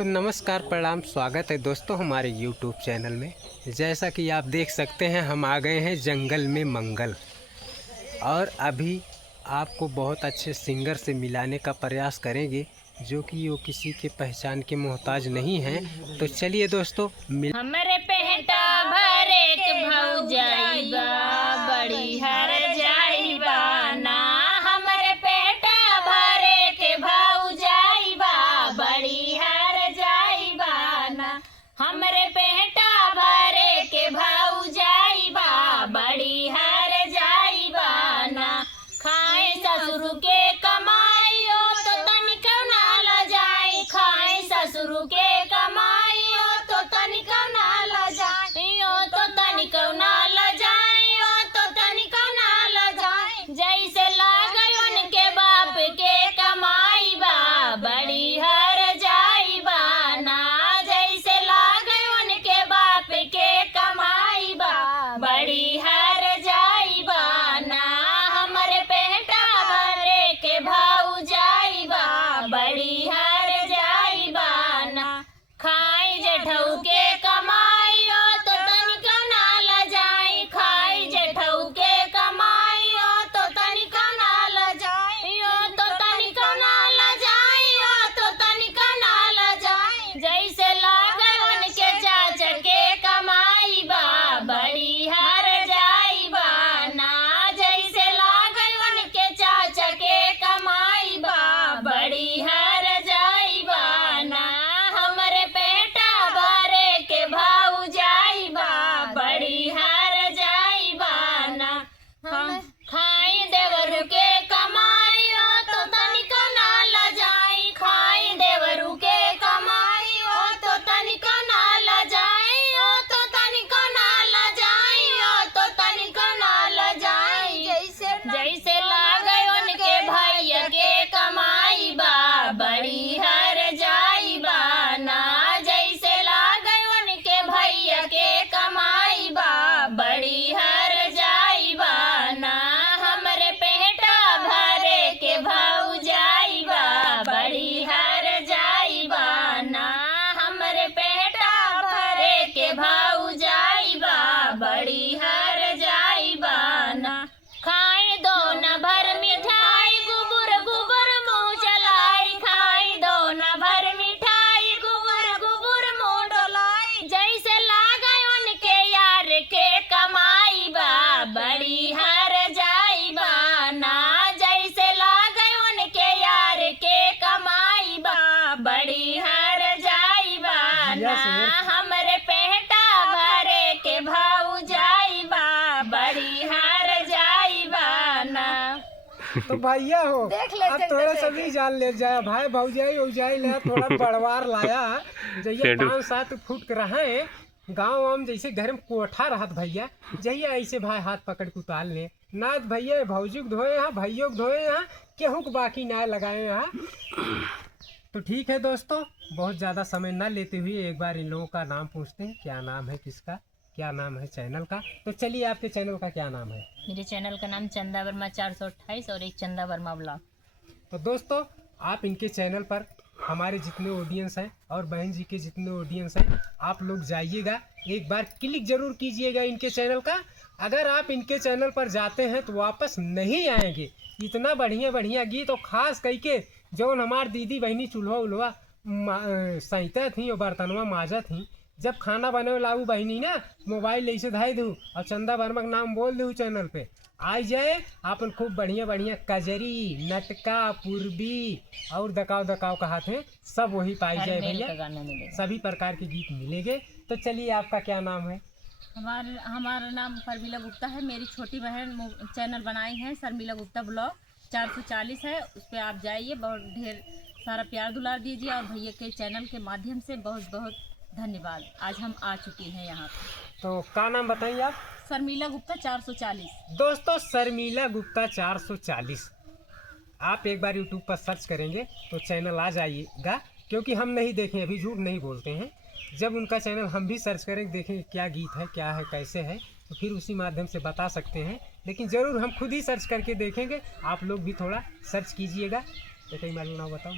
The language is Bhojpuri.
तो नमस्कार प्रणाम, स्वागत है दोस्तों हमारे YouTube चैनल में। जैसा कि आप देख सकते हैं हम आ गए हैं जंगल में मंगल, और अभी आपको बहुत अच्छे सिंगर से मिलाने का प्रयास करेंगे जो कि वो किसी के पहचान के मोहताज नहीं हैं। तो चलिए दोस्तों हमरे पेटा भरे के भौजाइबा बड़ी हर जाइबा ना। हमरे पेटा भरे के भौजाइबा बड़ी हर जाइबा ना। हमरे पेटा भरे के भौजाइबा बड़ी हर जाइबा ना। खाए ससुर के कमाइयो तो तनिक ना ल जाई। खाए ससुर के कमाइयो तो तनिक ना ल जाइयो तो तनिक ना ल जाइयो तो तनिक ना ल जाई। जैसे लागे उनके बाप के कमाइबा बड़ी हर जाइबा ना। जैसे लागे उनके बाप के कमाइबा बड़ी हर जाइबा ना। हमरे पेटा भरे के भौजाइबा बड़ी हर जाइबा ना। खाई जेठऊ के कमाइयो तो तनिक ना ल जाई। खाई जेठऊ के कमाइयो तो तनिक ना ल जाइयो तो तनिक ना ल जाइयो तो तनिक ना ल जाई। जैसे लागे उनके चाचा के कमाइबा बड़ी हर जाइबा ना। जैसे लागे उनके चाचा के कमाइबा बड़ी हर जाइबा ना। हमरे पेटा भरे के भौजाइबा बड़ी हर जाइबा ना। खाई देवरू के कमाइयो तो तनिक ना ल जाई। खाई देवरू के कमाइयो तो तनिक ना ल जाइयो तो तनिक ना ल जाइयो तो तनिक ना ल जाई। जैसे लागे उनके भैया के कमाइबा बड़ी हर जाइबा ना। जैसे लागे उनके भैया के कमाइबा बड़ी हर जाइबा ना। हमरे पेटा भरे के भौजाइबा बड़ी हर जाइबा ना। हमरे पेटा भरे के भौजाइबा बड़ी हर जाइबा ना। खाई दो न भर मिठाई गुबुर गुबुर मुँह चलाई। खाई दो न भर मिठाई गुबुर गुबुर मुँह डोलाई। जैसे लागे उनके यार के कमाइबा बड़ी हर जाइबा ना। जैसे लागे उनके यार के कमाइबा बड़ी हर जाइबा ना। हमरे पेटा भरे के भौजाइबा बड़ी हर जाइबा ना। तो भैया हो अब थोड़ा सभी जान ले जाए भाई भौजाई उजाई ले थोड़ा बड़वार लाया जैसे 5-7 फुट के रहे गाँव वाम जैसे घर में कोठा रहत भैया जहिया ऐसे भाई हाथ पकड़ के उतार ले ना भैया भौजी को धोए यहाँ भैया को धोए यहाँ केहू को बाकी ना लगाए यहाँ। तो ठीक है दोस्तों, बहुत ज़्यादा समय ना लेते हुए एक बार इन लोगों का नाम पूछते हैं। क्या नाम है किसका, क्या नाम है चैनल का? तो चलिए आपके चैनल का क्या नाम है? मेरे चैनल का नाम चंदा वर्मा 428 और एक चंदा वर्मा ब्लॉग। तो दोस्तों आप इनके चैनल पर हमारे जितने ऑडियंस हैं और बहन जी के जितने ऑडियंस हैं आप लोग जाइएगा, एक बार क्लिक जरूर कीजिएगा इनके चैनल का। अगर आप इनके चैनल पर जाते हैं तो वापस नहीं आएंगे। इतना बढ़िया बढ़िया गीत, और ख़ास करके जौन हमार दीदी बहनी चूल्हा उल्हा सहिता थी और बर्तनवा माजा थी, जब खाना बने लाऊ बहनी ना मोबाइल ऐसे धाई दूँ और चंदा वर्मा का नाम बोल दूँ चैनल पे आ जाए। आपन खूब बढ़िया बढ़िया कजरी नटका पूर्वी और दकाव दकाव कहा थे सब वही पाई जाए भैया, सभी प्रकार के गीत मिलेंगे। तो चलिए आपका क्या नाम है? हमारा नाम शर्मिला गुप्ता है। मेरी छोटी बहन चैनल बनाई है शर्मिला गुप्ता ब्लॉग 440 है, उस पर आप जाइए, बहुत ढेर सारा प्यार दुलार दीजिए। और भैया के चैनल के माध्यम से बहुत बहुत धन्यवाद। आज हम आ चुके हैं यहाँ पे। तो क्या नाम बताइए आप? शर्मिला गुप्ता 440। दोस्तों शर्मिला गुप्ता 440 आप एक बार यूट्यूब पर सर्च करेंगे तो चैनल आ जाइएगा, क्योंकि हम नहीं देखें, अभी झूठ नहीं बोलते हैं। जब उनका चैनल हम भी सर्च करेंगे, देखें क्या गीत है, क्या है, कैसे है, तो फिर उसी माध्यम से बता सकते हैं। लेकिन ज़रूर हम खुद ही सर्च करके देखेंगे, आप लोग भी थोड़ा सर्च कीजिएगा। तो कई मालूम ना बताओ।